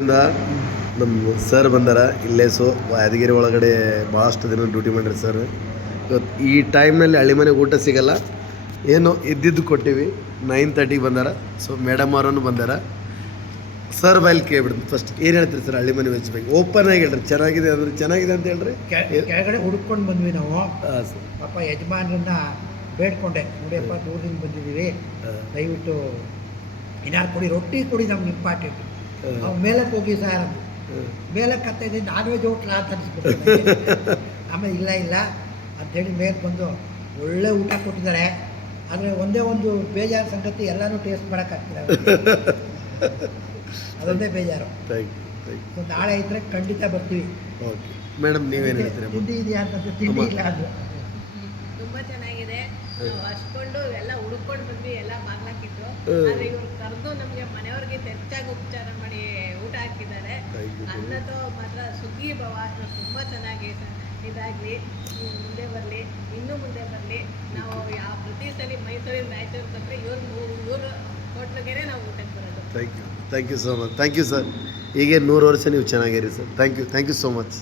ಇಂದ ನಮ್ಮ ಸರ್ ಬಂದಾರ ಇಲ್ಲೇ ಯಾದಗಿರಿ ಒಳಗಡೆ ಭಾಳಷ್ಟು ದಿನ ಡ್ಯೂಟಿ ಮಾಡಿರಿ ಸರ್. ಇವತ್ತು ಈ ಟೈಮ್ನಲ್ಲಿ ಹಳ್ಳಿ ಮನೆಗೆ ಊಟ ಸಿಗಲ್ಲ, ಏನೋ ಇದ್ದಿದ್ದು ಕೊಟ್ಟಿವಿ. 9:30 ಬಂದಾರ. ಮೇಡಮ್ ಅವರನ್ನು ಬಂದಾರ. ಸರ್ ಬೈಲ್ ಕೇಳ್ಬಿಡ್ತು ಫಸ್ಟ್ ಏನು ಹೇಳ್ತೀರಿ ಸರ್ ಹಳ್ಳಿ ಮನೆ ವೆಜ್ ಬಗ್ಗೆ ಓಪನ್ ಆಗಿ ಹೇಳ್ರಿ. ಚೆನ್ನಾಗಿದೆ ಅಂದ್ರೆ ಚೆನ್ನಾಗಿದೆ ಅಂತ ಹೇಳ್ರಿ. ಕೆಳಗಡೆ ಹುಡುಕೊಂಡು ಬಂದ್ವಿ ನಾವು. ಹಾಂ ಸರ್. ಪಾಪ ಯಜಮಾನ್ರನ್ನ ಬೇಡ್ಕೊಂಡೆ, ನೋಡಿಯಪ್ಪ ದೂರದಿಂದ ಬಂದಿದ್ದೀವಿ, ದಯವಿಟ್ಟು ಏನಾರು ಕೊಡಿ, ರೊಟ್ಟಿ ಕೊಡಿ, ನಮ್ಗೆ ಇಂಪಾರ್ಟೆಂಟ್. ಅವ್ರು ಮೇಲಕ್ಕೆ ಹೋಗಿ ಸರ್ ಮೇಲಕ್ಕೆ ಹತ್ತಿದೆ, ನಾನ್ ವೆಜ್ ಹೋಟ್ಲ ಅಂತ ಅನಿಸ್ಬಿಟ್ಟು ಆಮೇಲೆ ಇಲ್ಲ ಅಂಥೇಳಿ ಮೇಲೆ ಬಂದು ಒಳ್ಳೆ ಊಟ ಕೊಟ್ಟಿದ್ದಾರೆ. ಆದರೆ ಒಂದೇ ಒಂದು ಬೇಜಾರು ಸಂಗತಿ, ಎಲ್ಲನೂ ಟೇಸ್ಟ್ ಮಾಡೋಕ್ಕಾಗ್ತಿಲ್ಲ, ಅದೊಂದೇ ಬೇಜಾರು. ನಾಳೆ ಇದ್ದರೆ ಖಂಡಿತ ಬರ್ತೀವಿ. ಓಕೆ ಮೇಡಮ್, ನೀವೇನು ಹೇಳ್ತೀರಿ? ತಿಂಡಿ ಇದೆಯಾ ಅಂತಂದ್ರೆ ತಿಂಡಿ ಇಲ್ಲ ಅಂದರು. ತುಂಬ ಚೆನ್ನಾಗಿದೆ. ನಾವು ಹಚ್ಕೊಂಡು ಎಲ್ಲ ಹುಡುಕೊಂಡು ಬಂದ್ವಿ, ಎಲ್ಲ ಬಾಗ್ಲಾಕಿತ್ತು. ಆದರೆ ಇವ್ರು ಕರೆದು ನಮಗೆ ಮನೆಯವ್ರಿಗೆ ಹೆಚ್ಚಾಗಿ ಉಪಚಾರ ಮಾಡಿ ಊಟ ಹಾಕಿದ್ದಾರೆ. ಅನ್ನದ ಮಾತ್ರ ಸುಗ್ಗಿ ಭವ ತುಂಬ ಚೆನ್ನಾಗಿ ಇದಾಗಲಿ, ಮುಂದೆ ಬರಲಿ, ಇನ್ನೂ ಮುಂದೆ ಬರಲಿ. ನಾವು ಯಾವ ಪ್ರತಿ ಸಲ ಮೈಸೂರಿಂದ ರಾಯಚೂರು ಬಂದರೆ ಇವ್ರ ಹೋಟ್ಲಿಗೆ ನಾವು ಊಟಕ್ಕೆ ಬರೋದು. Thank you so much. Thank you sir. ಹೀಗೆ 100 ವರ್ಷ ನೀವು ಚೆನ್ನಾಗಿರಿ sir. Thank you so much.